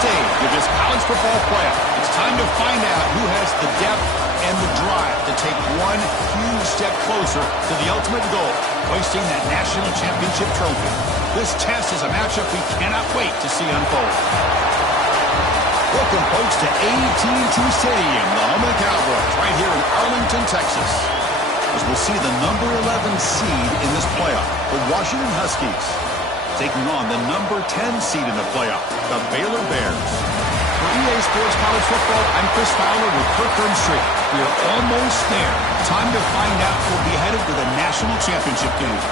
stage of this college football playoff. It's time to find out who has the depth and the drive to take one huge step closer to the ultimate goal, hoisting that national championship trophy. This test is a matchup we cannot wait to see unfold. Welcome, folks, to AT&T Stadium, the home of the Cowboys, right here in Arlington, Texas, as we'll see the number 11 seed in this playoff, the Washington Huskies, taking on the number 10 seed in the playoff, the Baylor Bears. For EA Sports College Football, I'm Chris Fowler with Kirk Street. We are almost there. Time to find out who will be headed to the national championship game.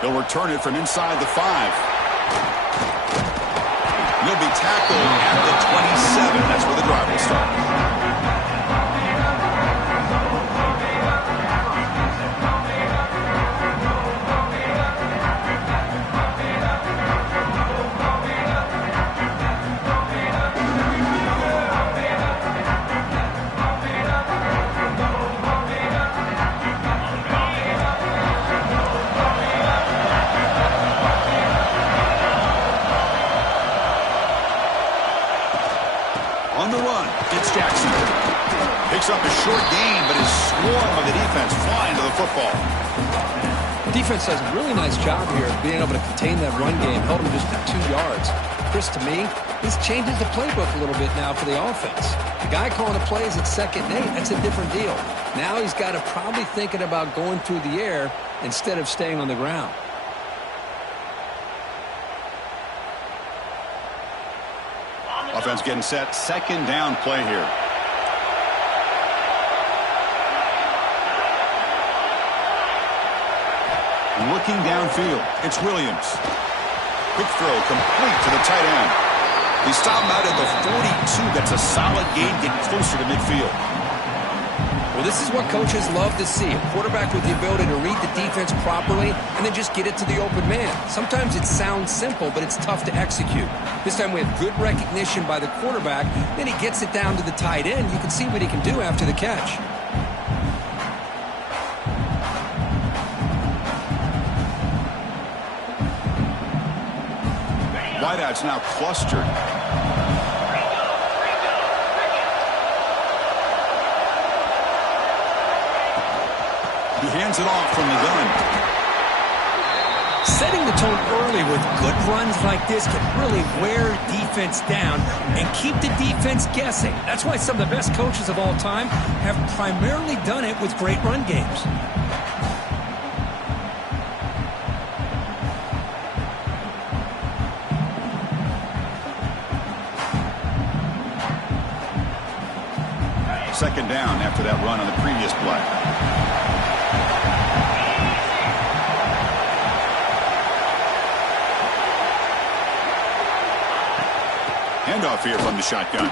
He'll return it from inside the 5. He'll be tackled at the 27. That's where the drive will start. On the run, it's Jackson. Picks up a short gain, but is swarmed by the defense flying to the football. The defense does a really nice job here of being able to contain that run game, held him just to 2 yards. Chris, to me, this changes the playbook a little bit now for the offense. The guy calling the plays at 2nd and 8, that's a different deal. Now he's got to probably thinking about going through the air instead of staying on the ground. Offense getting set. 2nd down play here. Looking downfield. It's Williams. Quick throw complete to the tight end. He stopped him out at the 42. That's a solid gain, getting closer to midfield. Well, this is what coaches love to see. A quarterback with the ability to read the defense properly and then just get it to the open man. Sometimes it sounds simple, but it's tough to execute. This time we have good recognition by the quarterback. Then he gets it down to the tight end. You can see what he can do after the catch. Wideout's now clustered. He hands it off from the gun. Setting the tone early with good runs like this can really wear defense down and keep the defense guessing. That's why some of the best coaches of all time have primarily done it with great run games. Second down after that run on the previous play. Handoff here from the shotgun.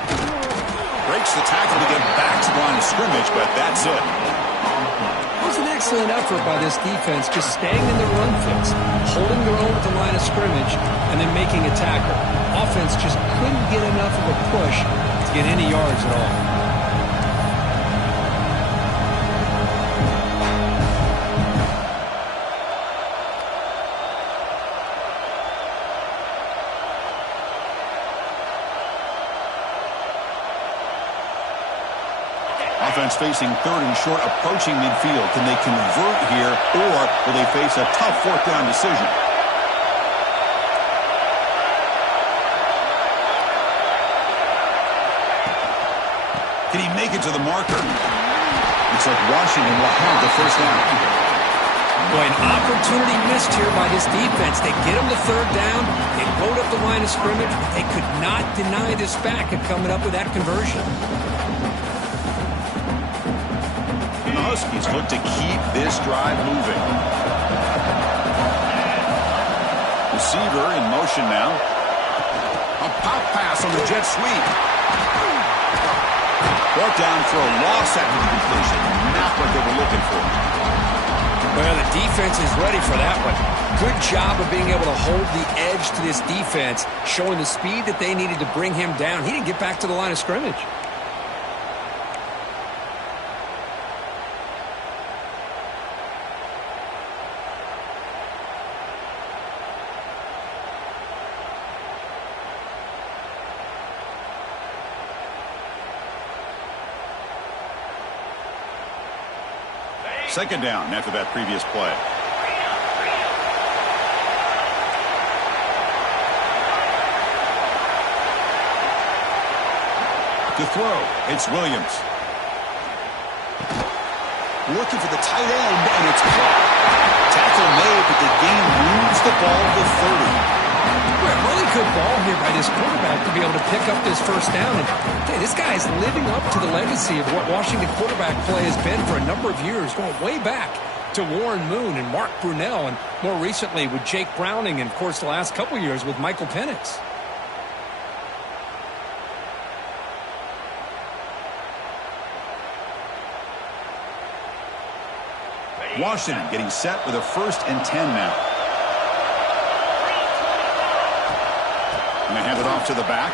Breaks the tackle to get back to the line of scrimmage, but that's it. It was an excellent effort by this defense, just staying in the run fix, holding their own at the line of scrimmage, and then making a tackle. Offense just couldn't get enough of a push to get any yards at all. Offense facing 3rd and short, approaching midfield. Can they convert here, or will they face a tough 4th down decision? Can he make it to the marker? Looks like Washington will have the 1st down. Boy, an opportunity missed here by this defense. They get him the 3rd down. They load up the line of scrimmage, but they could not deny this back of coming up with that conversion. The Huskies look to keep this drive moving. receiver in motion now. A pop pass on the jet sweep. Brought down for a loss after the completion. Not what they were looking for. Well, the defense is ready for that one. Good job of being able to hold the edge to this defense, showing the speed that they needed to bring him down. He didn't get back to the line of scrimmage. Second down after that previous play. To throw, it's Williams. Looking for the tight end, and it's caught. Tackle made, but the game moves the ball to 30. Really good ball here by this quarterback to be able to pick up this first down. And hey, this guy is living up to the legacy of what Washington quarterback play has been for a number of years, going way back to Warren Moon and Mark Brunell, and more recently with Jake Browning, and of course the last couple years with Michael Penix. Washington getting set with a 1st and 10 now. And they hand it off to the back.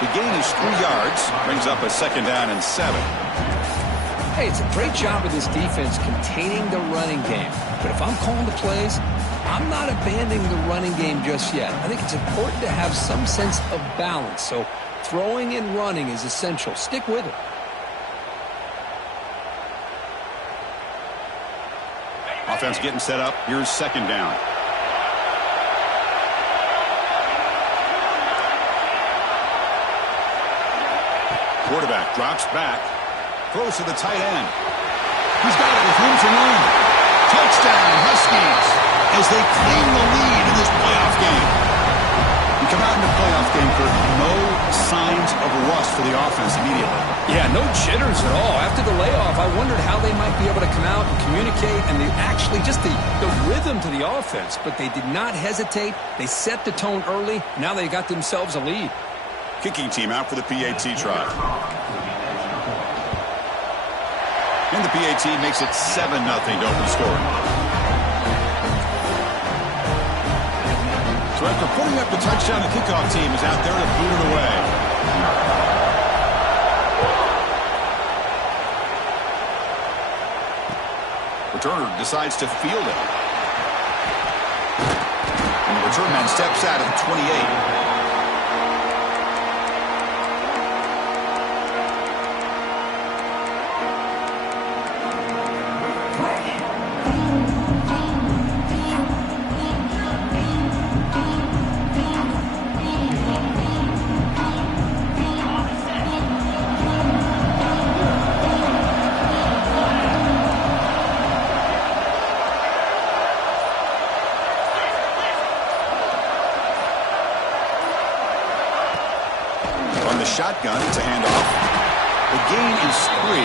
The gain is 3 yards. Brings up a 2nd down and 7. Hey, it's a great job of this defense containing the running game. But if I'm calling the plays, I'm not abandoning the running game just yet. I think it's important to have some sense of balance. So throwing and running is essential. Stick with it. Offense getting set up. Here's 2nd down. Quarterback drops back. Throws to the tight end. He's got it with room to run. Touchdown, Huskies, as they claim the lead in this playoff game. We come out in the playoff game for no signs of rust for the offense immediately. Yeah, no jitters at all. After the layoff, I wondered how they might be able to come out and communicate, and actually just the rhythm to the offense. But they did not hesitate. They set the tone early. Now they got themselves a lead. Kicking team out for the PAT try. And the PAT makes it 7-0 to open scoring. So after putting up the touchdown, the kickoff team is out there to boot it away. Returner decides to field it. And the return man steps out at the 28. Shotgun, it's a handoff. The gain is 3.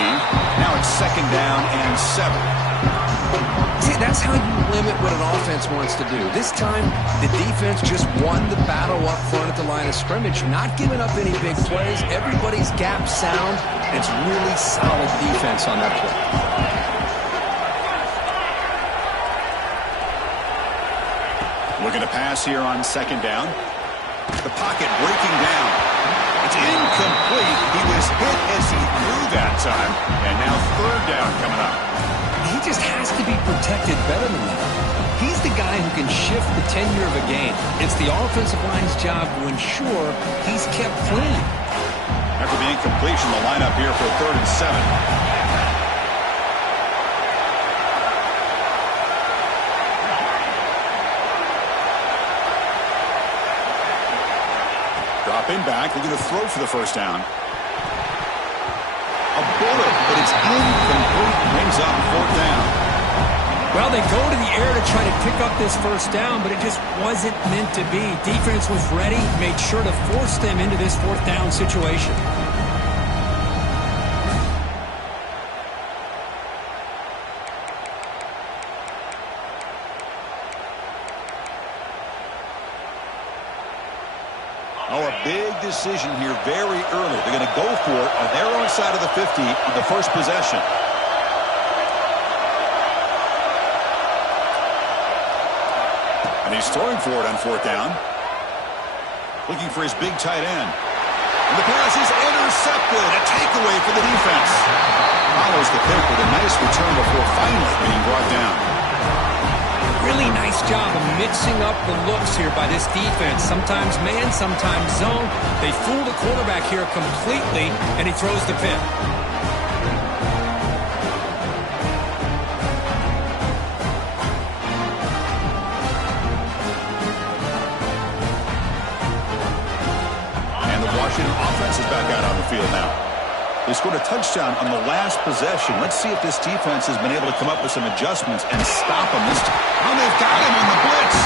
Now it's 2nd down and 7. See, that's how you limit what an offense wants to do. This time, the defense just won the battle up front at the line of scrimmage, not giving up any big plays. Everybody's gap sound. It's really solid defense on that play. Looking to pass here on 2nd down. The pocket breaking down. It's incomplete. He was hit as he threw that time. And now 3rd down coming up. He just has to be protected better than that. He's the guy who can shift the tenure of a game. It's the offensive line's job to ensure he's kept clean. After the incompletion, the lineup here for 3rd and 7. Dropping back, looking to throw for the 1st down. A bullet, but it's incomplete. Brings up 4th down. Well, they go to the air to try to pick up this 1st down, but it just wasn't meant to be. Defense was ready, made sure to force them into this 4th down situation. decision here very early. They're going to go for it on their own side of the 50 on the first possession. And he's throwing for it on fourth down. Looking for his big tight end. And the pass is intercepted. A takeaway for the defense. Follows the pick with a nice return before finally being brought down. Really nice job of mixing up the looks here by this defense. Sometimes man, sometimes zone. They fool the quarterback here completely, and he throws the pick. And the Washington offense is back out on the field now. They scored a touchdown on the last possession. Let's see if this defense has been able to come up with some adjustments and stop them this time. Oh, they've got him on the blitz.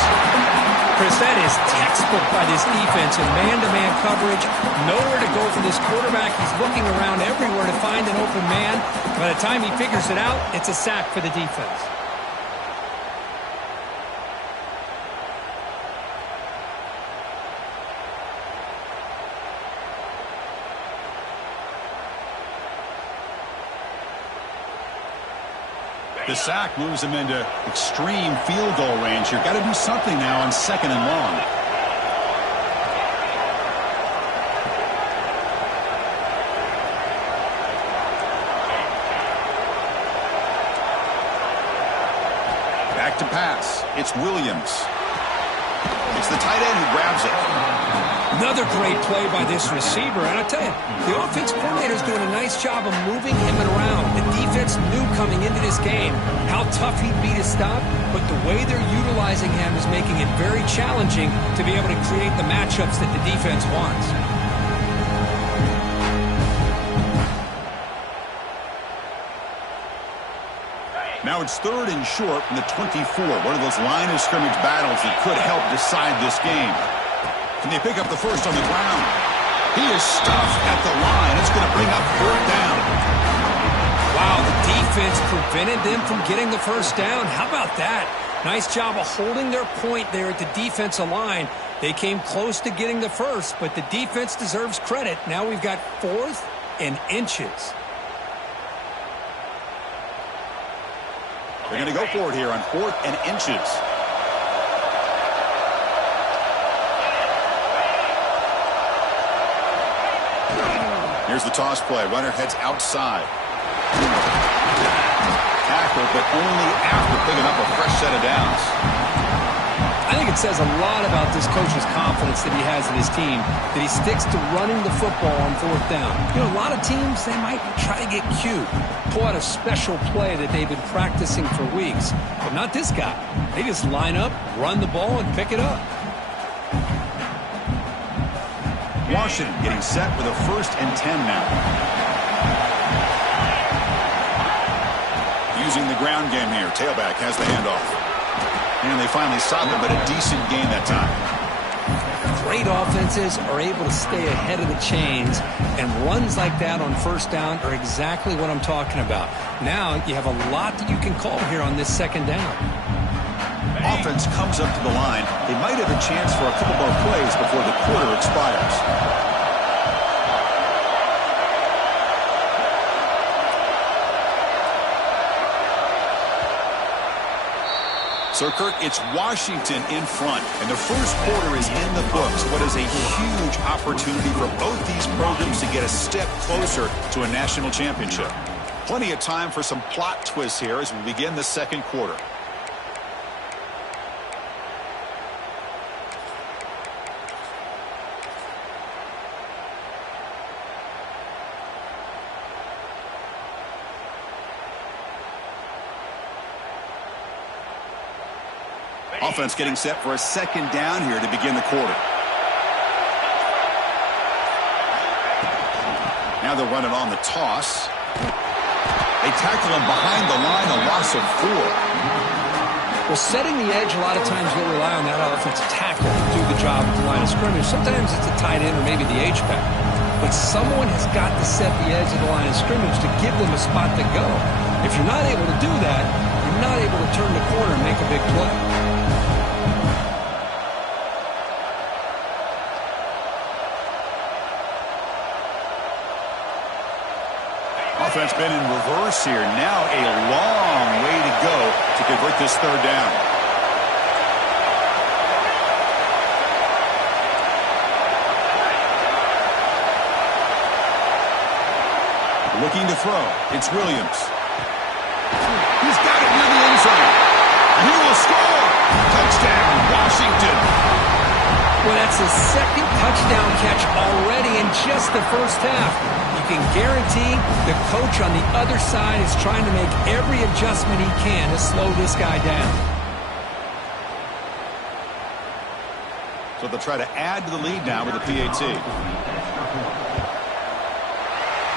Chris, that is textbook by this defense in man-to-man coverage. Nowhere to go for this quarterback. He's looking around everywhere to find an open man. By the time he figures it out, it's a sack for the defense. The sack moves him into extreme field goal range here. Got to do something now on second and long. Back to pass. It's Williams. It's the tight end who grabs it. Another great play by this receiver. And I'll tell you, the offense coordinator is doing a nice job of moving him around. The defense knew coming into this game how tough he'd be to stop, but the way they're utilizing him is making it very challenging to be able to create the matchups that the defense wants. Now it's third and short from the 24. One of those line of scrimmage battles that could help decide this game. Can they pick up the first on the ground? He is stuffed at the line. It's going to bring up third down. Wow, the defense prevented them from getting the first down. How about that? Nice job of holding their point there at the defensive line. They came close to getting the first, but the defense deserves credit. Now we've got fourth and inches. They're going to go for it here on fourth and inches. Here's the toss play. Runner heads outside. Tackle, but only after picking up a fresh set of downs. I think it says a lot about this coach's confidence that he has in his team, that he sticks to running the football on fourth down. You know, a lot of teams, they might try to get cute, pull out a special play that they've been practicing for weeks. But not this guy. They just line up, run the ball, and pick it up. Washington getting set for the 1st and 10 now. Using the ground game here. Tailback has the handoff. And they finally stopped him, but a decent gain that time. Great offenses are able to stay ahead of the chains, and runs like that on first down are exactly what I'm talking about. Now you have a lot that you can call here on this second down. Offense comes up to the line. They might have a chance for a couple more plays before the quarter expires. So, Kirk, it's Washington in front, and the first quarter is in the books. What is a huge opportunity for both these programs to get a step closer to a national championship. Plenty of time for some plot twists here as we begin the second quarter. Offense getting set for a second down here to begin the quarter. Now they're running on the toss. They tackle him behind the line, a loss of 4. Well, setting the edge, a lot of times you'll rely on that offensive tackle to do the job at the line of scrimmage. Sometimes it's a tight end or maybe the H-back. But someone has got to set the edge of the line of scrimmage to give them a spot to go. If you're not able to do that, you're not able to turn the corner and make a big play. Offense been in reverse here. Now a long way to go to convert this third down. Looking to throw. It's Williams. He's got it near the end zone. And he will score. Touchdown, Washington. Well, that's his second touchdown catch already in just the first half. You can guarantee the coach on the other side is trying to make every adjustment he can to slow this guy down. So they'll try to add to the lead now with the PAT.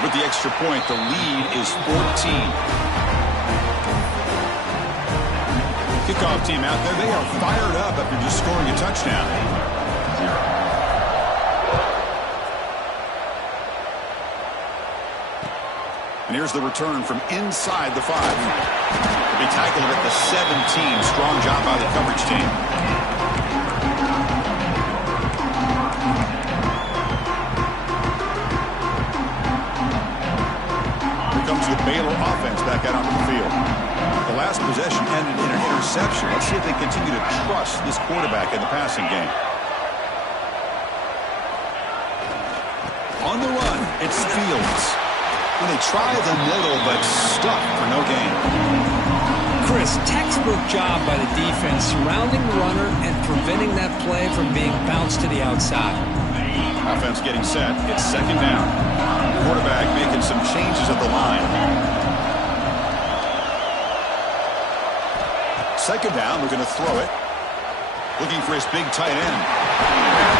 With the extra point, the lead is 14. Kickoff team out there, they are fired up after just scoring a touchdown. And here's the return from inside the 5. They'll be tackled at the 17. Strong job by the coverage team. Here comes the Baylor offense back out onto the field. The last possession ended in an interception. Let's see if they continue to trust this quarterback in the passing game. On the run, it's Fields. And they try the middle, but stuck for no gain. Chris, textbook job by the defense surrounding the runner and preventing that play from being bounced to the outside. Offense getting set. It's second down. Quarterback making some changes at the line. Second down, we're going to throw it. Looking for his big tight end.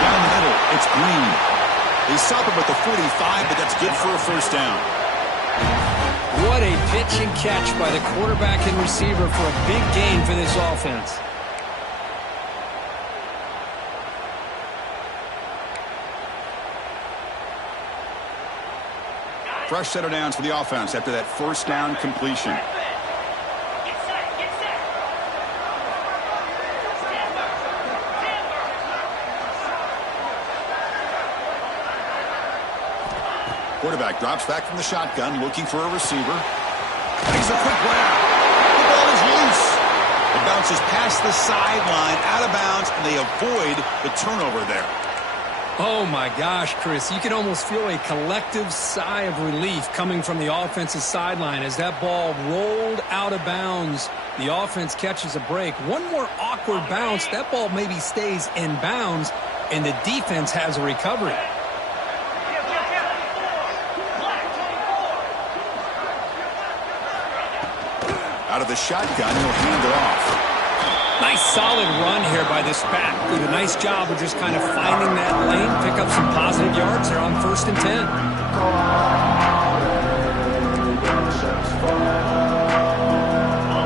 Down the middle, it's Green. They stop him at the 45, but that's good for a first down. What a pitch and catch by the quarterback and receiver for a big gain for this offense. Fresh set of downs for the offense after that first down completion. Quarterback drops back from the shotgun, looking for a receiver. Makes a quick grab. The ball is loose. It bounces past the sideline, out of bounds, and they avoid the turnover there. Oh, my gosh, Chris. You can almost feel a collective sigh of relief coming from the offensive sideline as that ball rolled out of bounds. The offense catches a break. One more awkward bounce. That ball maybe stays in bounds, and the defense has a recovery. Out of the shotgun, he'll hand it off. Nice solid run here by this back. Did a nice job of just kind of finding that lane, pick up some positive yards there on 1st and 10.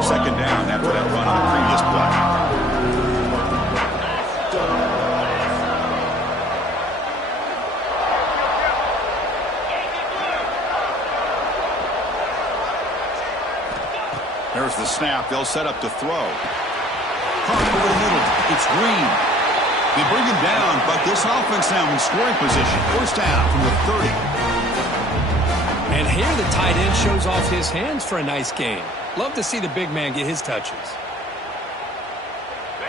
Second down after that run on the previous play. There's the snap. They'll set up to throw. Over the middle. It's Green. They bring him down, but this offense now in scoring position. First down from the 30. And here the tight end shows off his hands for a nice gain. Love to see the big man get his touches.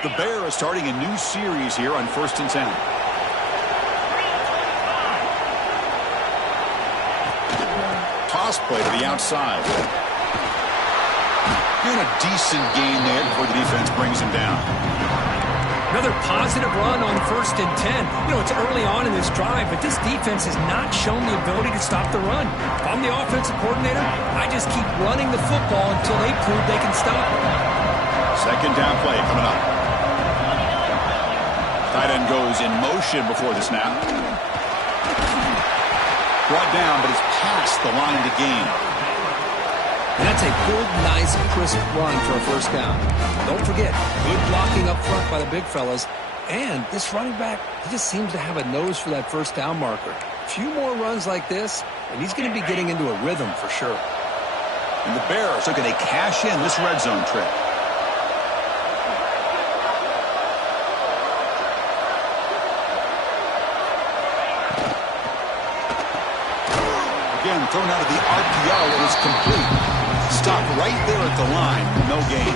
The Bear is starting a new series here on 1st and 10. Toss play to the outside. And a decent gain there before the defense brings him down. Another positive run on 1st and 10. You know, it's early on in this drive, but this defense has not shown the ability to stop the run. If I'm the offensive coordinator, I just keep running the football until they prove they can stop it. Second down play coming up. Tight end goes in motion before the snap. Brought down, but it's past the line to gain. That's a good, nice, crisp run for a first down. Don't forget, good blocking up front by the big fellas. And this running back, he just seems to have a nose for that first down marker. A few more runs like this, and he's going to be getting into a rhythm for sure. And the Bears looking to cash in this red zone trip. again, thrown out of the RPO. It is complete. Stop right there at the line. No gain.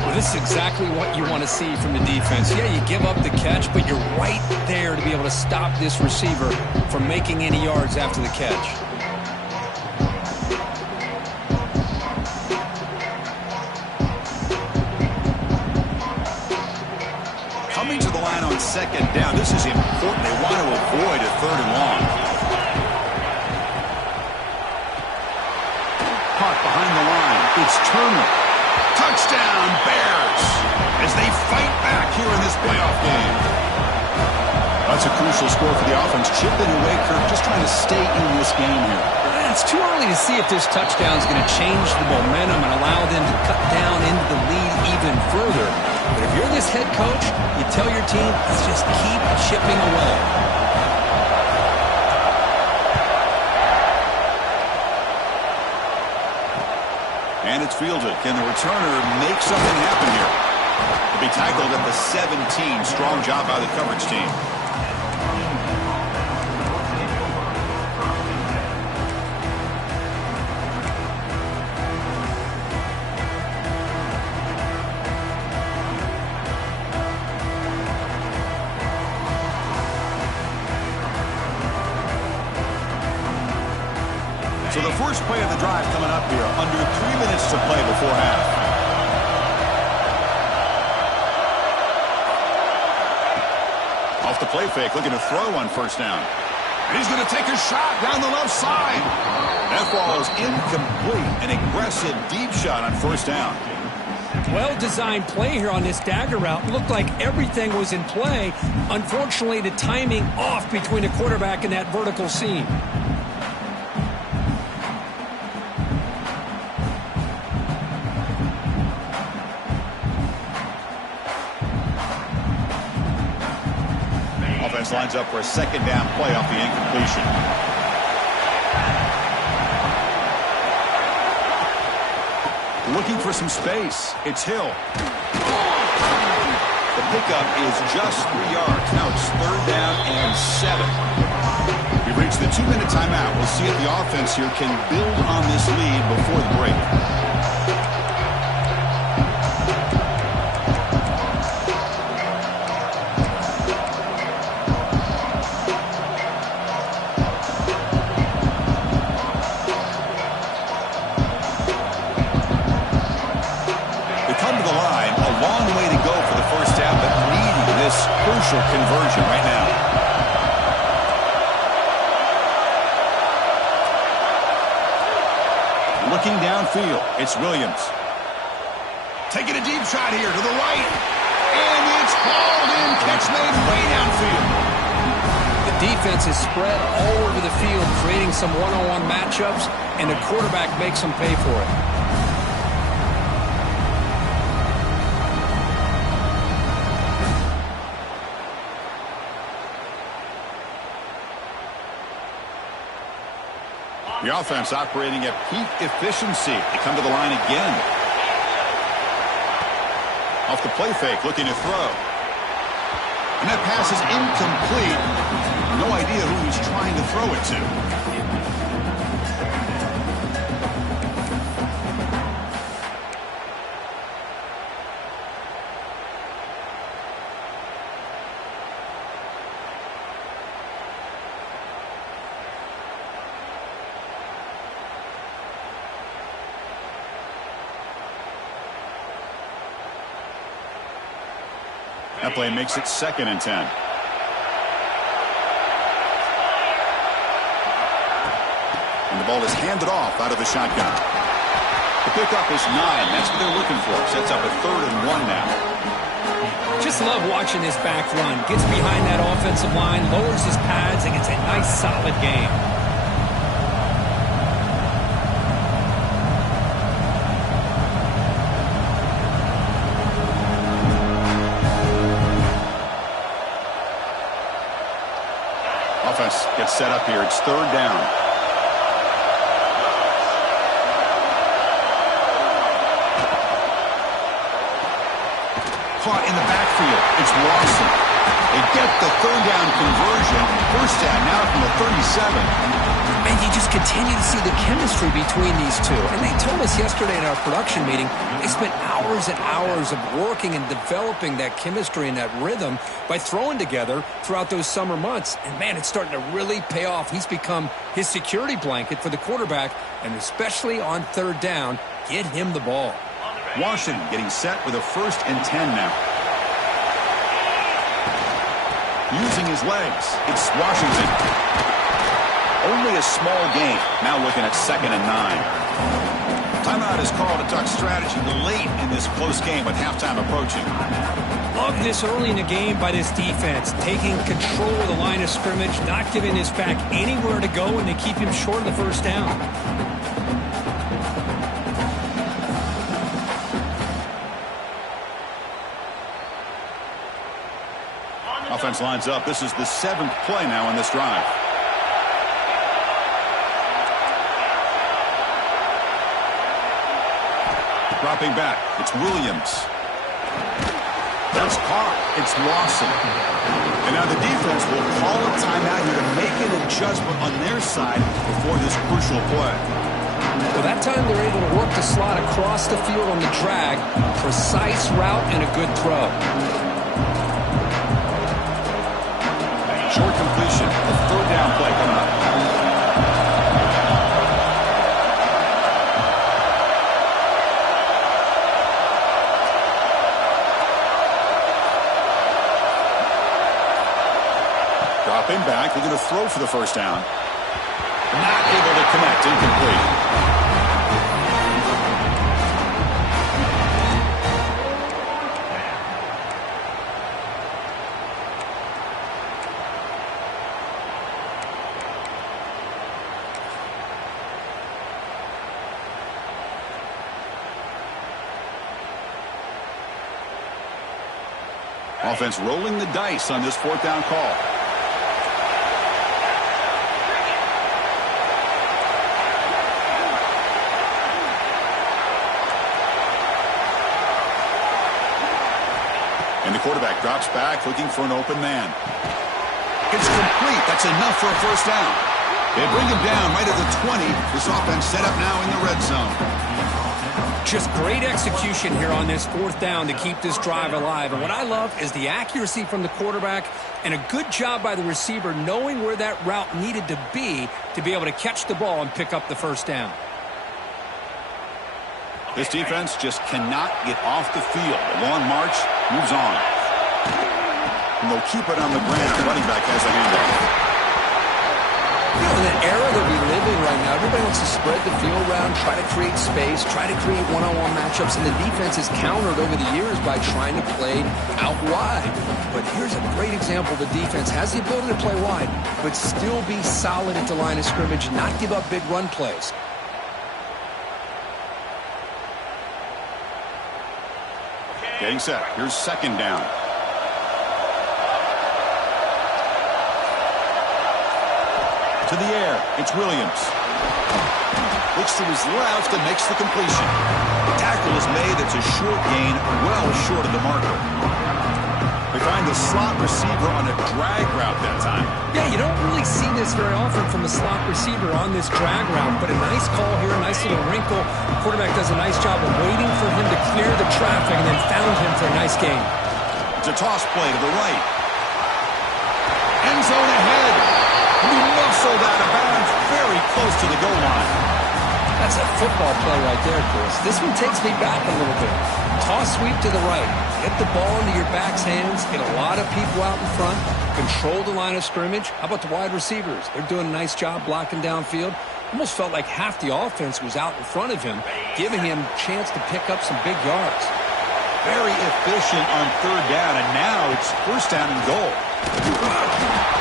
Well, this is exactly what you want to see from the defense. Yeah, you give up the catch, but you're right there to be able to stop this receiver from making any yards after the catch. Coming to the line on second down. This is important. They want to avoid a third and long. Caught behind the line. It's Turner. Touchdown, Bears, as they fight back here in this playoff game. That's a crucial score for the offense. Chipping away, Kirk, just trying to stay in this game here. It's too early to see if this touchdown is going to change the momentum and allow them to cut down into the lead even further. But if you're this head coach, you tell your team, let's just keep chipping away. And it's fielded. Can the returner make something happen here? He'll be tackled at the 17. Strong job by the coverage team. So the first play of the drive coming up here. Under 3 minutes to play before half. Off the play fake, looking to throw on first down. And he's going to take a shot down the left side. That ball is incomplete. An aggressive deep shot on first down. Well-designed play here on this dagger route. Looked like everything was in play. Unfortunately, the timing off between the quarterback and that vertical seam. Lines up for a second down play off the incompletion. Looking for some space. It's Hill. The pickup is just 3 yards. Now it's third down and 7. We've reached the 2-minute timeout. We'll see if the offense here can build on this lead before the break. Crucial conversion right now. Looking downfield, it's Williams. Taking a deep shot here to the right. And it's hauled in. Catch made way downfield. The defense is spread all over the field, creating some one-on-one matchups, and the quarterback makes them pay for it. The offense operating at peak efficiency. They come to the line again. Off the play fake, looking to throw. And that pass is incomplete. No idea who he's trying to throw it to. That play makes it 2nd and 10. And the ball is handed off out of the shotgun. The pickup is 9. That's what they're looking for. Sets up a 3rd and 1 now. Just love watching this back run. Gets behind that offensive line, lowers his pads, and gets a nice solid game. Offense gets set up here. It's 3rd down. Caught in the backfield. It's Lawson. They get the 3rd down conversion. First down now from the 37. And you continue to see the chemistry between these two. And they told us yesterday in our production meeting, they spent hours and hours of working and developing that chemistry and that rhythm by throwing together throughout those summer months. And, man, it's starting to really pay off. He's become his security blanket for the quarterback, and especially on third down, get him the ball. Washington getting set with a 1st and 10 now. Using his legs, it's Washington. Only a small gain. Now looking at 2nd and 9. Timeout is called to talk strategy late in this close game with halftime approaching. Love this early in the game by this defense, taking control of the line of scrimmage, not giving this back anywhere to go, and they keep him short of the 1st down. Offense lines up. This is the 7th play now on this drive. Dropping back, it's Williams. That's caught. It's Lawson. And now the defense will call a timeout here to make an adjustment on their side before this crucial play. Well, that time they're able to work the slot across the field on the drag. Precise route and a good throw. Short completion. The 3rd down play coming up. Dropping back. They're going to throw for the 1st down. Not able to connect. Incomplete. Offense rolling the dice on this 4th down call. And the quarterback drops back looking for an open man. It's complete. That's enough for a 1st down. They bring him down right at the 20. This offense set up now in the red zone. Just great execution here on this 4th down to keep this drive alive. And what I love is the accuracy from the quarterback and a good job by the receiver knowing where that route needed to be able to catch the ball and pick up the 1st down. This defense just cannot get off the field. The long march moves on. And they'll keep it on the ground. Running back has the handoff. You know, in the era that we live in right now, everybody wants to spread the field around, try to create space, try to create one-on-one matchups, and the defense is countered over the years by trying to play out wide. But here's a great example. The defense has the ability to play wide, but still be solid at the line of scrimmage, not give up big run plays. Getting set. Here's 2nd down. To the air. It's Williams. Looks to his left and makes the completion. The tackle is made. It's a short gain, well short of the marker. They find the slot receiver on a drag route that time. Yeah, you don't really see this very often from a slot receiver on this drag route, but a nice call here, a nice little wrinkle. The quarterback does a nice job of waiting for him to clear the traffic and then found him for a nice gain. It's a toss play to the right. End zone ahead. He muscled out of bounds very close to the goal line. That's a football play right there, Chris. This one takes me back a little bit. Toss sweep to the right. Get the ball into your back's hands. Get a lot of people out in front. Control the line of scrimmage. How about the wide receivers? They're doing a nice job blocking downfield. Almost felt like half the offense was out in front of him, giving him a chance to pick up some big yards. Very efficient on 3rd down, and now it's 1st down and goal.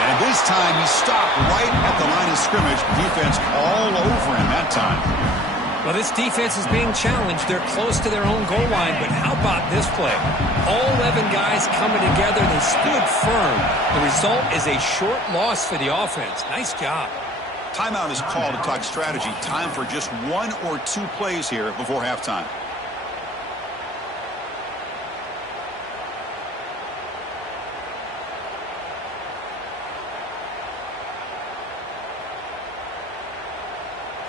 And this time he stopped right at the line of scrimmage. Defense all over him that time. Well, this defense is being challenged. They're close to their own goal line, but how about this play? All 11 guys coming together. They stood firm. The result is a short loss for the offense. Nice job. Timeout is called to talk strategy. Time for just 1 or 2 plays here before halftime.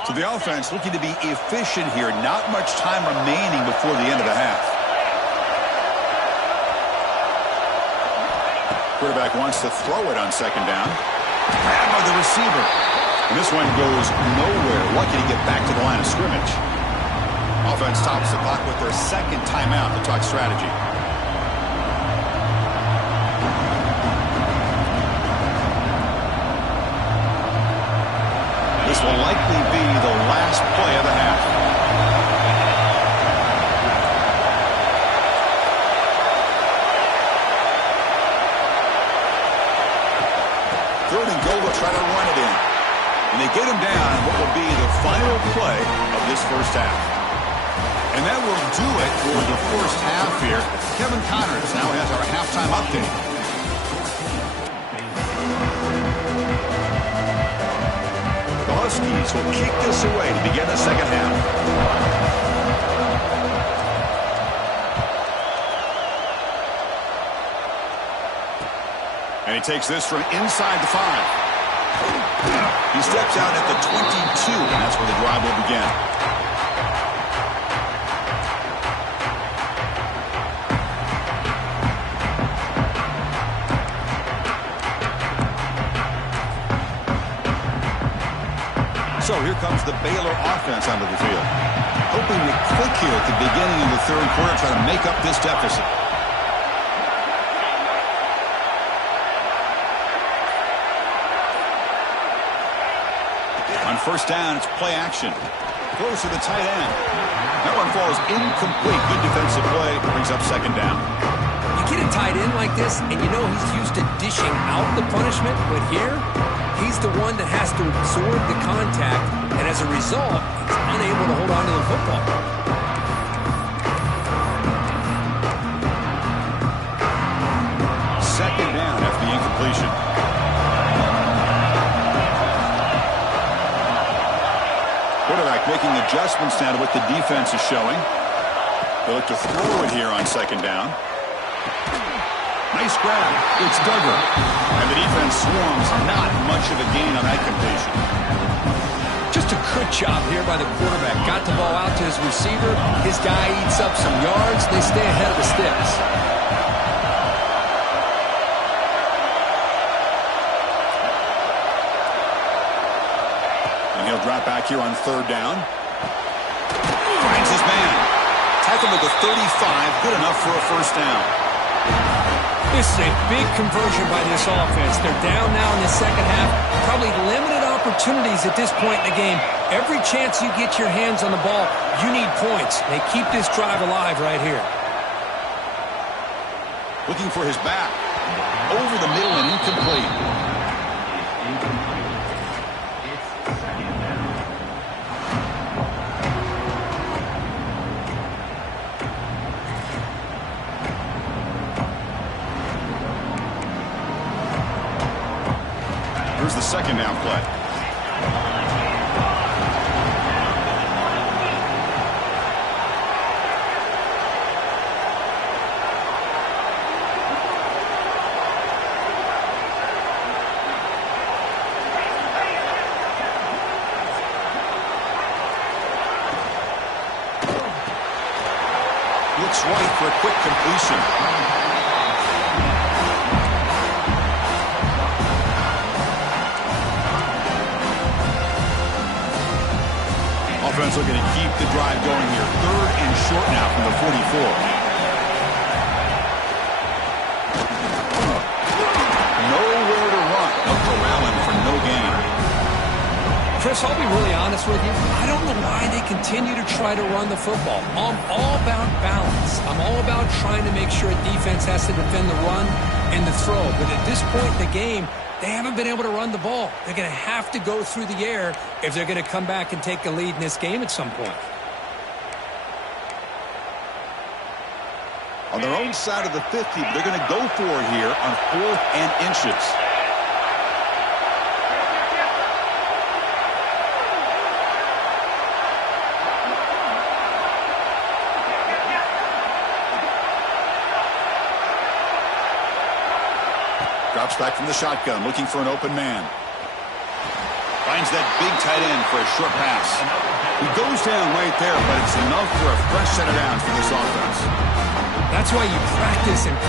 So the offense looking to be efficient here. Not much time remaining before the end of the half. Quarterback wants to throw it on second down. Grabbed by the receiver. And this one goes nowhere. Lucky to get back to the line of scrimmage. Offense stops the clock with their second timeout to talk strategy. This will likely be the last play of the half. Third and goal to try to run it in. And they get him down on what will be the final play of this first half. And that will do it for the first half here. Kevin Connors now has our halftime update. The Huskies will kick this away to begin the second half. And he takes this from inside the 5. He steps out at the 22, and that's where the drive will begin. So here comes the Baylor offense onto the field. Hoping to click here at the beginning of the third quarter, try to make up this deficit. On first down, it's play action. Throws to the tight end. That one falls incomplete. Good defensive play. Brings up second down. You get a tight end like this, and you know he's used to dishing out the punishment, but here, he's the one that has to absorb the contact, and as a result, he's unable to hold on to the football. Second down after the incompletion. Quarterback making adjustments now to what the defense is showing. They look to throw it here on second down. Nice grab. It's Duggar. And the defense swarms. Not much of a gain on that completion. Just a good job here by the quarterback. Got the ball out to his receiver. His guy eats up some yards. They stay ahead of the sticks. And he'll drop back here on third down. Finds his man. Tackled at the 35. Good enough for a first down. This is a big conversion by this offense. They're down now in the second half. Probably limited opportunities at this point in the game. Every chance you get your hands on the ball, you need points. They keep this drive alive right here. Looking for his back. Over the middle and incomplete. Here's the second down play. Looks right for a quick completion. Offense looking to keep the drive going here. Third and short now from the 44. Nowhere to run. No corralling for no gain. Chris, I'll be really honest with you. I don't know why they continue to try to run the football. I'm all about balance. I'm all about trying to make sure a defense has to defend the run and the throw. But at this point in the game, they haven't been able to run the ball. They're going to have to go through the air if they're going to come back and take a lead in this game at some point. On their own side of the 50, but they're going to go for it here on 4th and inches. Drops back from the shotgun, looking for an open man. Finds that big tight end for a short pass. He goes down right there, but it's enough for a fresh set of downs for this offense. That's why you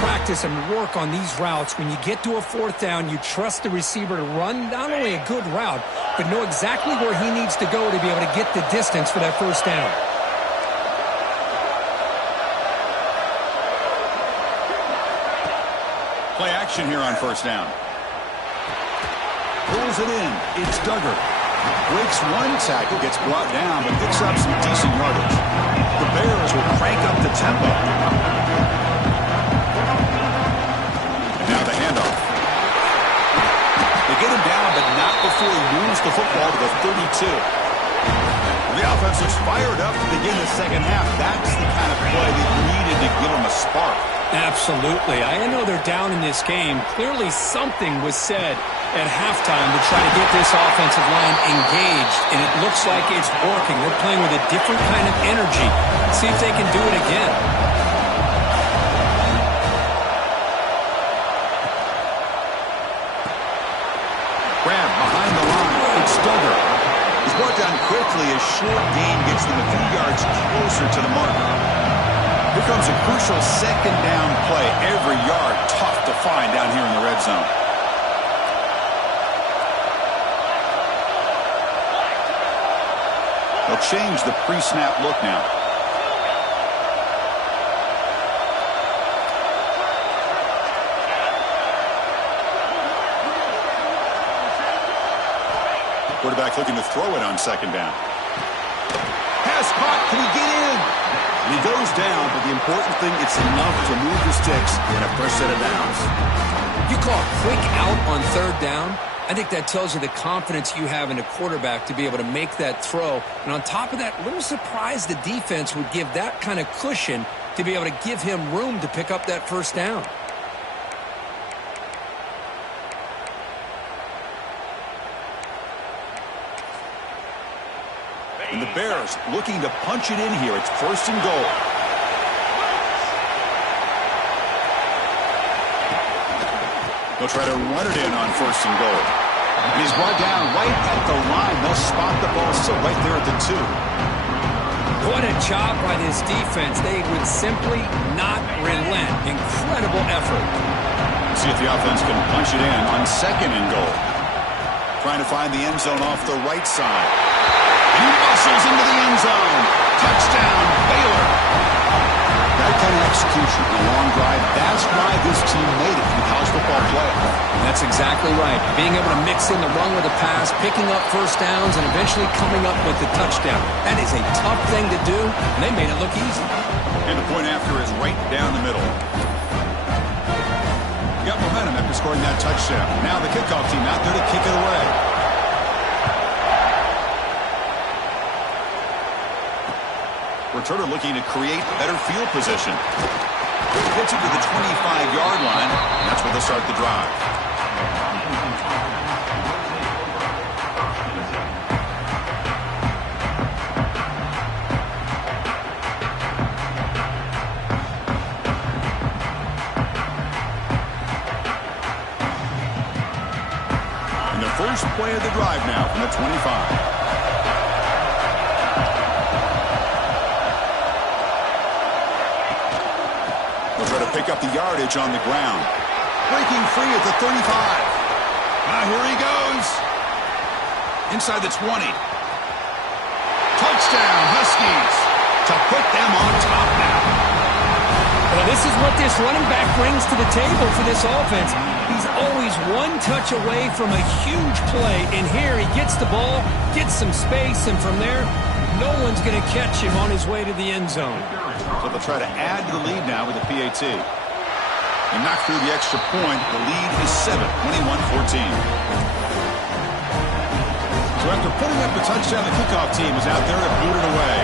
practice and work on these routes. When you get to a fourth down, you trust the receiver to run not only a good route, but know exactly where he needs to go to be able to get the distance for that first down. Play action here on first down. Pulls it in. It's Duggar. Breaks one tackle, gets brought down, but picks up some decent yardage. The Bears will crank up the tempo. And now the handoff. They get him down, but not before he moves the football to the 32. The offense looks fired up to begin the second half. That's the kind of play that you needed to give them a spark. Absolutely. I know they're down in this game. Clearly something was said at halftime to try to get this offensive line engaged, and it looks like it's working. They're playing with a different kind of energy. Let's see if they can do it again. Grab behind the line. It's Duggar. He's brought down quickly as short gain gets them a few yards closer to the mark. Here comes a crucial second down play. Every yard tough to find down here in the red zone. They'll change the pre-snap look now. Quarterback looking to throw it on second down. Pass caught. Can he get in? And he goes down, but the important thing, it's enough to move the sticks in a fresh set of downs. You call a quick out on third down. I think that tells you the confidence you have in a quarterback to be able to make that throw. And on top of that, a little surprised the defense would give that kind of cushion to be able to give him room to pick up that first down. And the Bears looking to punch it in here. It's first and goal. They'll try to run it in on first and goal. And he's brought down right at the line. They'll spot the ball still right there at the 2. What a job by this defense. They would simply not relent. Incredible effort. See if the offense can punch it in on second and goal. Trying to find the end zone off the right side. He muscles into the end zone. Touchdown, Baylor. That kind of execution in a long drive, that's why this team made it in the college football playoff. That's exactly right. Being able to mix in the run with the pass, picking up first downs, and eventually coming up with the touchdown. That is a tough thing to do, and they made it look easy. And the point after is right down the middle. Got momentum after scoring that touchdown. Now the kickoff team out there to kick it away. Returner looking to create better field position. Gets it to the 25-yard line. And that's where they'll start the drive. And the first play of the drive now from the 25. Try to pick up the yardage on the ground. Breaking free at the 35. Here he goes. Inside the 20. Touchdown, Huskies. To put them on top now. Well, this is what this running back brings to the table for this offense. He's always one touch away from a huge play. And here he gets the ball, gets some space, and from there, no one's going to catch him on his way to the end zone. So they'll try to add to the lead now with the PAT. They knock through the extra point. The lead is 7, 21-14. So after putting up the touchdown, the kickoff team is out there to boot it away.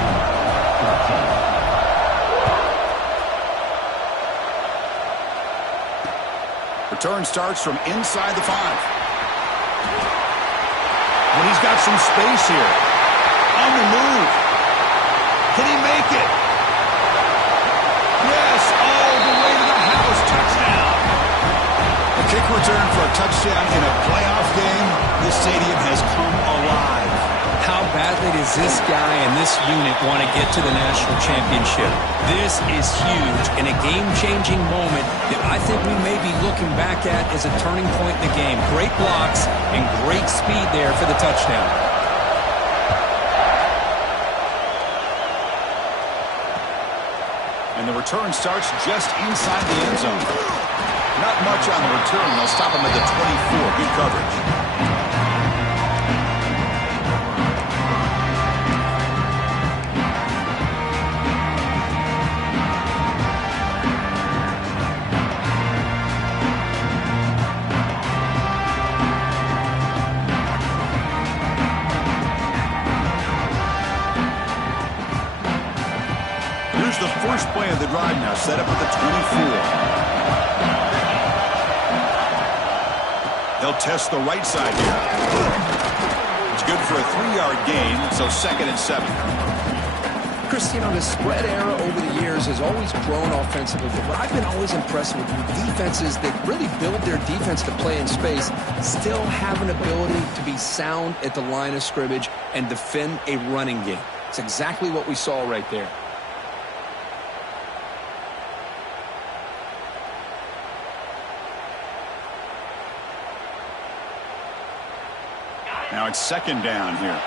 Return starts from inside the 5. And he's got some space here. On the move. Can he make it? Yes, all the way to the house. Touchdown. A kick return for a touchdown in a playoff game. the stadium has come alive. How badly does this guy and this unit want to get to the national championship? This is huge and a game-changing moment that I think we may be looking back at as a turning point in the game. Great blocks and great speed there for the touchdown. And the return starts just inside the end zone. Not much on the return. They'll stop him at the 24. Good coverage. The first play of the drive now set up at the 24. They'll test the right side here. It's good for a 3-yard gain, so 2nd and 7. Chris, you know, the spread era over the years has always grown offensively, but what I've been always impressed with defenses that really build their defense to play in space still have an ability to be sound at the line of scrimmage and defend a running game. It's exactly what we saw right there. Now it's 2nd down here.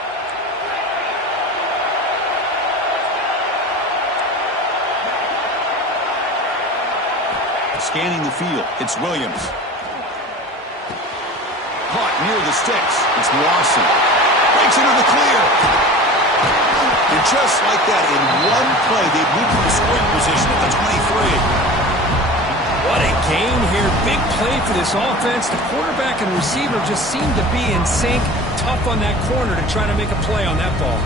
Scanning the field, it's Williams. Caught near the sticks, it's Lawson. Breaks into the clear. And just like that, in one play, they moved from scoring position at the 23. What a game here. Big play for this offense. The quarterback and receiver just seem to be in sync. Tough on that corner to try to make a play on that ball.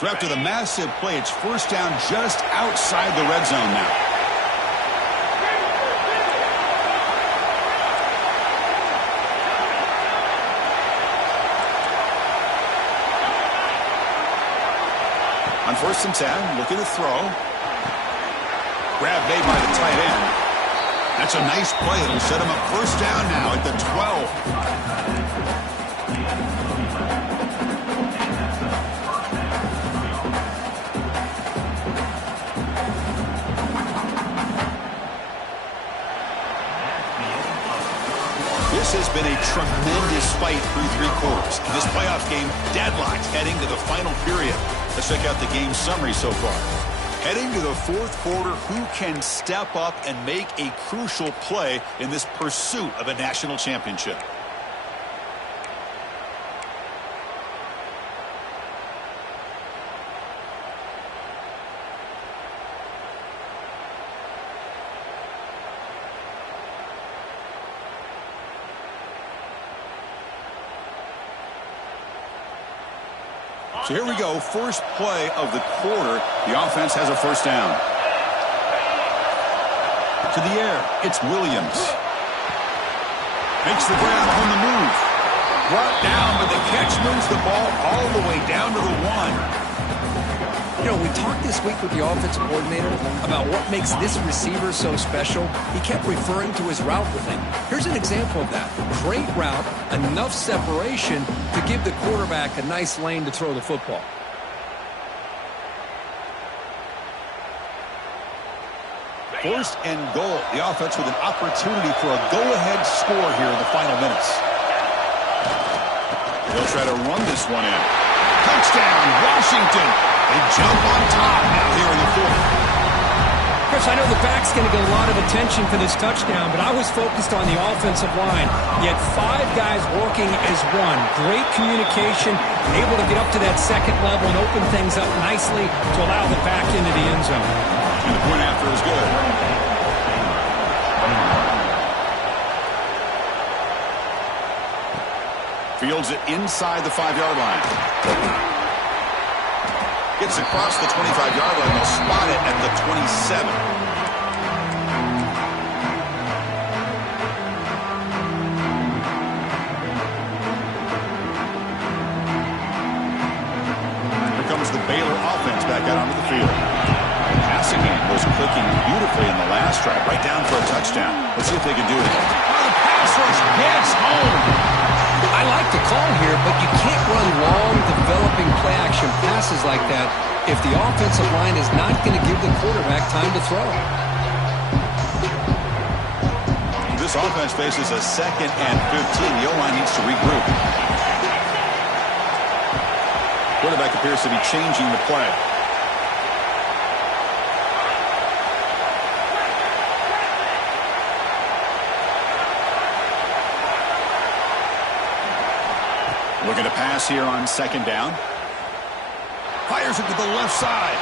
So after the massive play, it's 1st down just outside the red zone now. On 1st and 10, looking to throw. Grab made by the tight end. That's a nice play. It'll set him up 1st down now at the 12. This has been a tremendous fight through 3 quarters. This playoff game deadlocked heading to the final period. Let's check out the game summary so far. Heading to the 4th quarter, who can step up and make a crucial play in this pursuit of a national championship? So here we go, first play of the quarter. The offense has a 1st down. To the air, it's Williams. Makes the grab on the move. Brought down, but the catch moves the ball all the way down to the 1. You know, we talked this week with the offensive coordinator about what makes this receiver so special. He kept referring to his route running. Here's an example of that. Great route, enough separation to give the quarterback a nice lane to throw the football. First and goal. The offense with an opportunity for a go-ahead score here in the final minutes. They'll try to run this one in. Touchdown, Washington. They jump on top now here in the 4th. Chris, I know the back's going to get a lot of attention for this touchdown, but I was focused on the offensive line. Yet 5 guys working as one. Great communication, able to get up to that 2nd level and open things up nicely to allow the back into the end zone. And the point after is good. Fields it inside the 5-yard line. Gets across the 25-yard line. They'll spot it at the 27. back out onto the field. Passing game was clicking beautifully in the last drive, right down for a touchdown. Let's see if they can do it. Oh, the pass rush gets home. I like the call here, but you can't run long, developing play-action passes like that if the offensive line is not going to give the quarterback time to throw. This offense faces a 2nd and 15. The O-line needs to regroup. Quarterback appears to be changing the play. Looking to pass here on 2nd down. Fires it to the left side.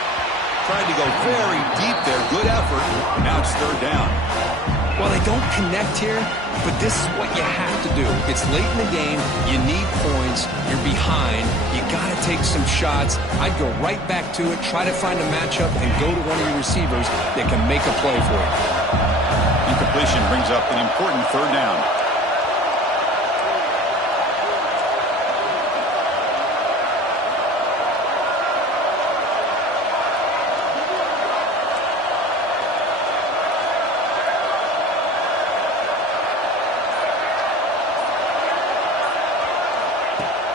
Tried to go very deep there. Good effort. And now it's 3rd down. Well, they don't connect here, but this is what you have to do. It's late in the game. You need points. You're behind. You got to take some shots. I'd go right back to it, try to find a matchup, and go to one of your receivers that can make a play for you. Incompletion brings up an important 3rd down.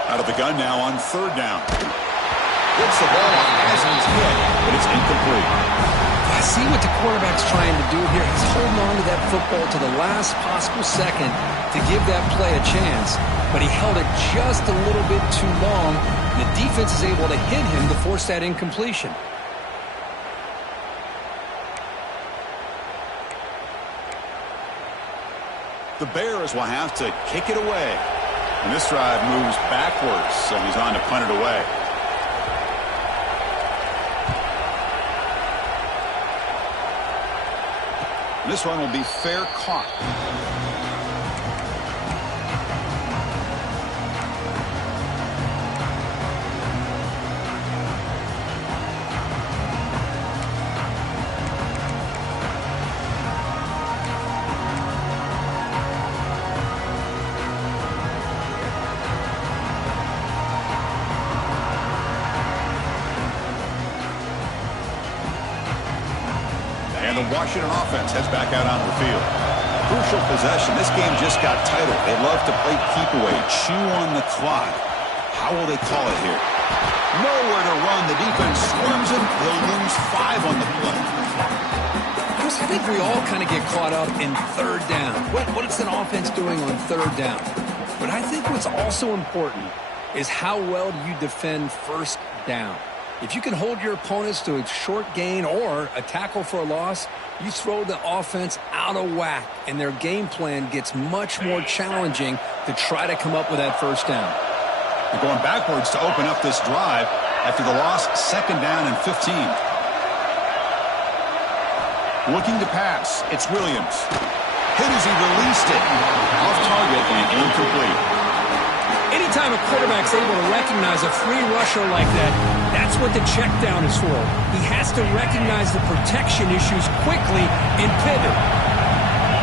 Out of the gun now on 3rd down. Gets the ball off as he's hit, but it's incomplete. I see what the quarterback's trying to do here. He's holding on to that football to the last possible second to give that play a chance, but he held it just a little bit too long, and the defense is able to hit him to force that incompletion. The Bears will have to kick it away. And this drive moves backwards, so he's on to punt it away. And this one will be fair caught. The Washington offense heads back out onto the field. Crucial possession. This game just got tighter. They love to play keep away, chew on the clock. How will they call it here? Nowhere to run. The defense swarms him. They'll lose 5 on the play. I think we all kind of get caught up in 3rd down. What is an offense doing on 3rd down? But I think what's also important is how well do you defend 1st down. If you can hold your opponents to a short gain or a tackle for a loss, you throw the offense out of whack, and their game plan gets much more challenging to try to come up with that 1st down. They're going backwards to open up this drive after the loss, 2nd down and 15. Looking to pass. It's Williams. Hit as he released it. Off target and incomplete. Anytime a quarterback's able to recognize a free rusher like that, that's what the check down is for. He has to recognize the protection issues quickly and pivot.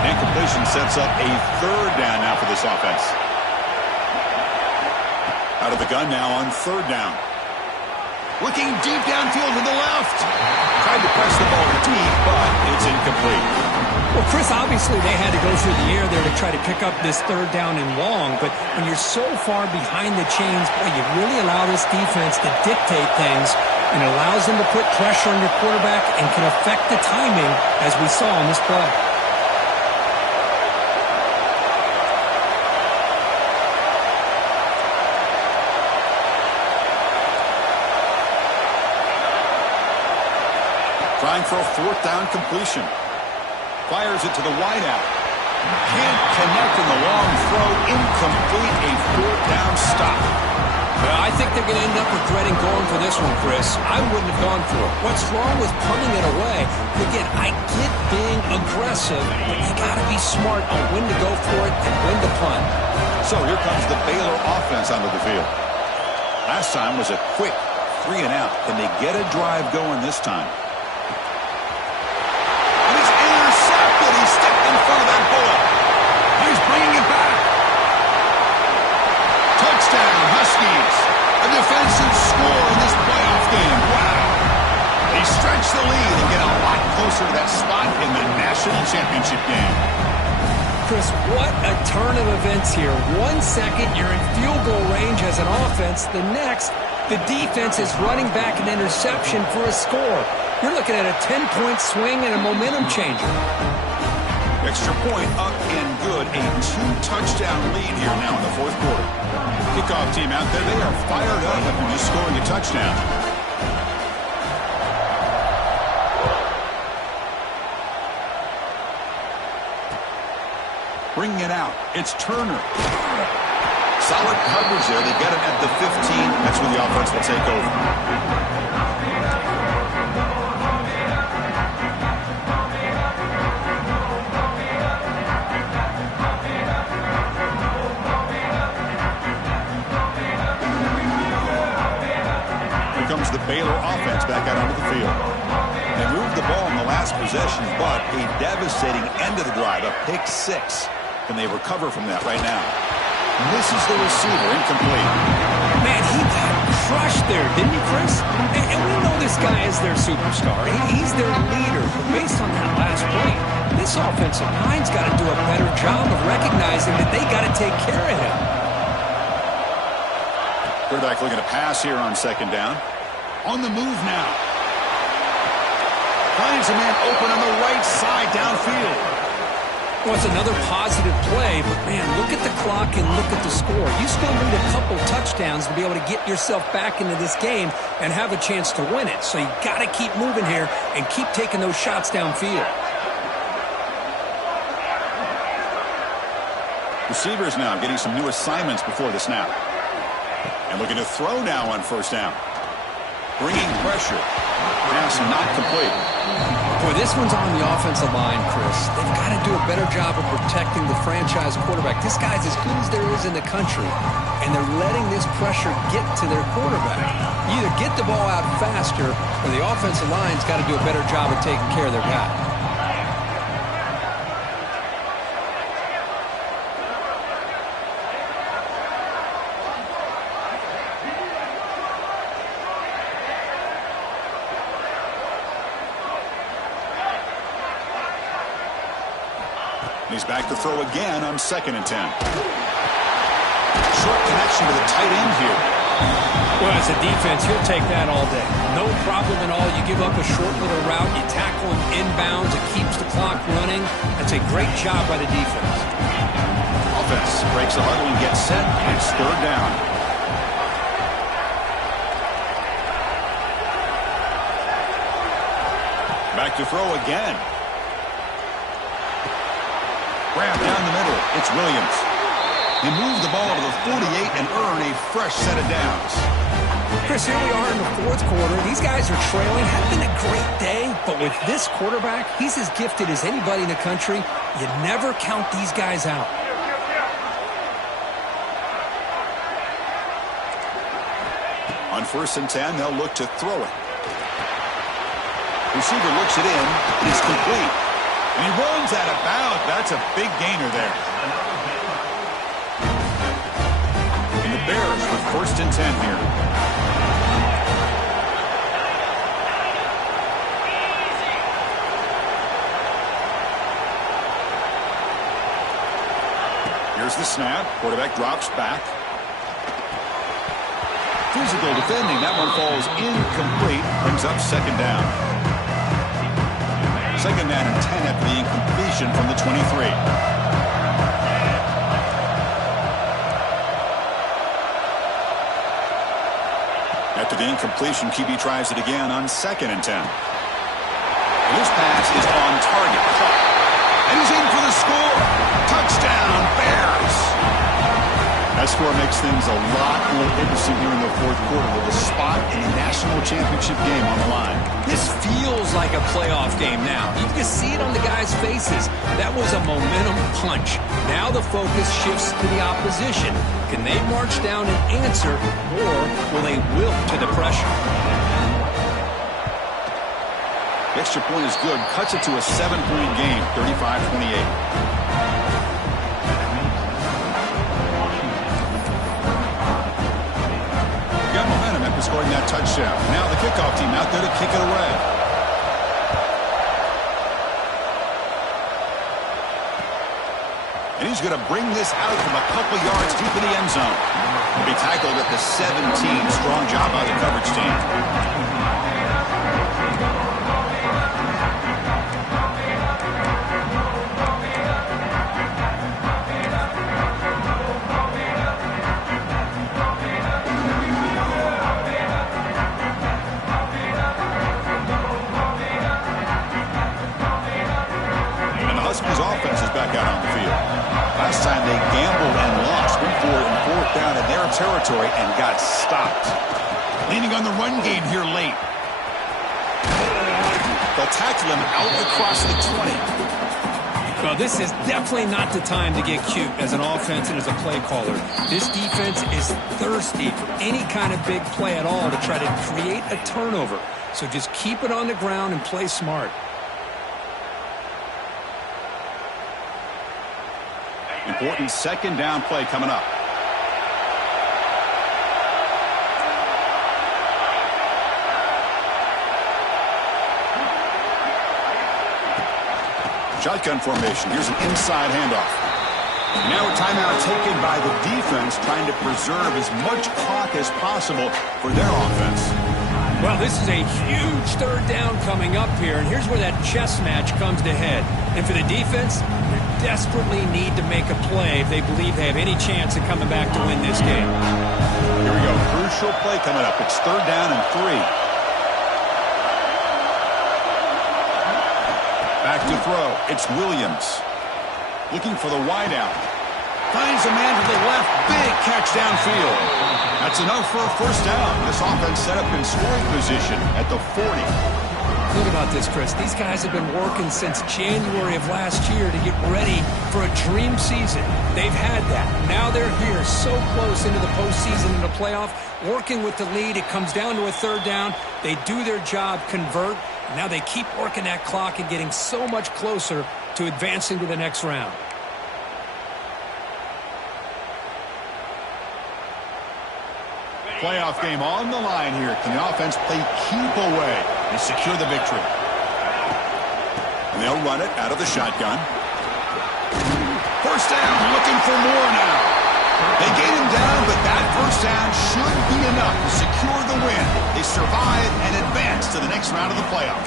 Incompletion sets up a 3rd down now for this offense. Out of the gun now on 3rd down. Looking deep downfield to the left. Tried to press the ball deep, but it's incomplete. Well, Chris, obviously they had to go through the air there to try to pick up this 3rd down and long, but when you're so far behind the chains, boy, you really allow this defense to dictate things, and it allows them to put pressure on your quarterback and can affect the timing, as we saw on this play. Trying for a 4th down completion. Fires it to the wideout. Can't connect in the long throw. Incomplete. A 4th down stop. Well, I think they're going to end up regretting going for this one, Chris. I wouldn't have gone for it. What's wrong with punting it away? Again, I get being aggressive, but you got to be smart on when to go for it and when to punt. So here comes the Baylor offense onto the field. Last time was a quick 3 and out. Can they get a drive going this time? He stepped in front of that bullet. He's bringing it back. Touchdown, Huskies. A defensive score in this playoff game. Wow. closer to that spot in the national championship game. Chris, what a turn of events here. 1 second, you're in field goal range as an offense. The next, the defense is running back an interception for a score. You're looking at a 10-point swing and a momentum changer. Extra point up and good. A 2-touchdown lead here now in the fourth quarter. Kickoff team out there. They are fired up after just scoring a touchdown. Bringing it out. It's Turner. Solid coverage there. They get him at the 15. That's where the offense will take over. Here comes the Baylor offense back out onto the field. They moved the ball in the last possession, but a devastating end of the drive, a pick 6. Can they recover from that right now? Misses the receiver, incomplete. Man, he got crushed there, didn't he, Chris? And we know this guy is their superstar. He's their leader. But based on that last play, this offensive line's got to do a better job of recognizing that they got to take care of him. Quarterback looking to pass here on second down. On the move now. Finds a man open on the right side downfield. Well, it's another positive play, but, man, look at the clock and look at the score. You still need a couple touchdowns to be able to get yourself back into this game and have a chance to win it. So you got to keep moving here and keep taking those shots downfield. Receivers now getting some new assignments before the snap. And looking to throw now on first down. Bringing pressure. Pass not complete. Boy, this one's on the offensive line, Chris. They've got to do a better job of protecting the franchise quarterback. This guy's as good as there is in the country, and they're letting this pressure get to their quarterback. You either get the ball out faster, or the offensive line's got to do a better job of taking care of their guy. He's back to throw again on 2nd and 10. Short connection to the tight end here. Well, as a defense, you'll take that all day. No problem at all. You give up a short little route. You tackle him inbounds. It keeps the clock running. That's a great job by the defense. Offense breaks the huddle and gets set. And it's third down. Back to throw again. Grab down the middle. It's Williams. They move the ball to the 48 and earn a fresh set of downs. Chris, here we are in the fourth quarter. These guys are trailing. Had been a great day, but with this quarterback, he's as gifted as anybody in the country. You never count these guys out. On 1st and 10, they'll look to throw it. Receiver looks it in. It's complete. And he runs out of bounds. That's a big gainer there. And the Bears with 1st and 10 here. Here's the snap. Quarterback drops back. Physical defending. That one falls incomplete. Brings up 2nd down. 2nd down and 10 after the incompletion from the 23. After the incompletion, QB tries it again on 2nd and 10. And this pass is on target. And he's in for the score. Touchdown, Bears. That score makes things a lot more interesting here in the fourth quarter with a spot in the national championship game on the line. This feels like a playoff game now. You can see it on the guys' faces. That was a momentum punch. Now the focus shifts to the opposition. Can they march down and answer, or will they wilt to the pressure? The extra point is good. Cuts it to a 7-point game, 35-28. Scoring that touchdown. Now the kickoff team out there to kick it away. And he's going to bring this out from a couple yards deep in the end zone. He'll be tackled at the 17. Strong job by the coverage team. His offense is back out on the field. Last time they gambled and lost. Went for it and fourth down in their territory and got stopped. Leaning on the run game here late. They'll tackle him out across the 20. Well, this is definitely not the time to get cute as an offense and as a play caller. This defense is thirsty for any kind of big play at all to try to create a turnover. So just keep it on the ground and play smart. Important second down play coming up. Shotgun formation. Here's an inside handoff. Now a timeout taken by the defense, trying to preserve as much clock as possible for their offense. Well, this is a huge third down coming up here, and here's where that chess match comes to head. And for the defense, they desperately need to make a play if they believe they have any chance of coming back to win this game. Here we go. Crucial play coming up. It's third down and 3. Back to throw. It's Williams. Looking for the wideout. Finds a man to the left. Big catch downfield. That's enough for a first down. This offense set up in scoring position at the 40. Think about this, Chris. These guys have been working since January of last year to get ready for a dream season. They've had that. Now they're here so close into the postseason and the playoff, working with the lead. It comes down to a third down. They do their job, convert. Now they keep working that clock and getting so much closer to advancing to the next round. Playoff game on the line here. Can the offense play keep away and secure the victory? And they'll run it out of the shotgun. First down, looking for more now. They get him down, but that first down should be enough to secure the win. They survive and advance to the next round of the playoff.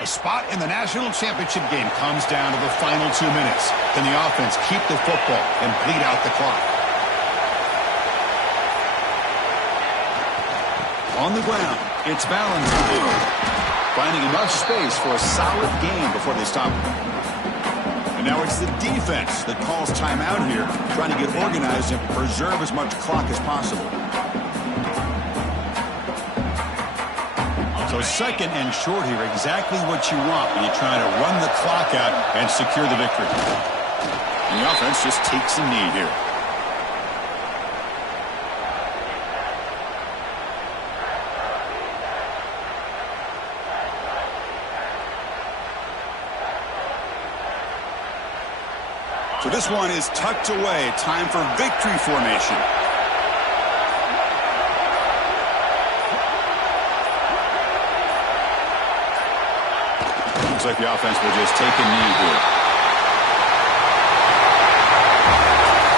A spot in the national championship game comes down to the final 2 minutes. Can the offense keep the football and bleed out the clock? On the ground, it's Valentine. Finding enough space for a solid game before they stop him. And now it's the defense that calls timeout here, trying to get organized and preserve as much clock as possible. So second and short here, exactly what you want when you're trying to run the clock out and secure the victory. And the offense just takes a knee here. So this one is tucked away. Time for victory formation. Looks like the offense will just take a knee here.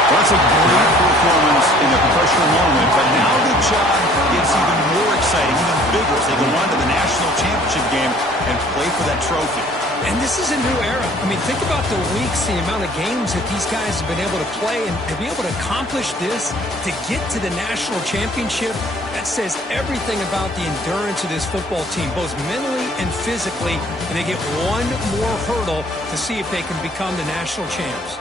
Well, that's a great performance in the pressure moment, but now the job gets even more exciting, even bigger as they go on to the national championship game and play for that trophy. And this is a new era. I mean, think about the weeks, the amount of games that these guys have been able to play, and to be able to accomplish this, to get to the national championship, that says everything about the endurance of this football team, both mentally and physically, and they get one more hurdle to see if they can become the national champs.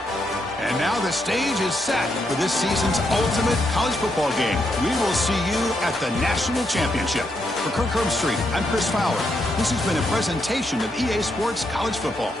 And now the stage is set for this season's ultimate college football game. We will see you at the national championship. For Kirk Herbstreit, I'm Chris Fowler. This has been a presentation of EA Sports College Football.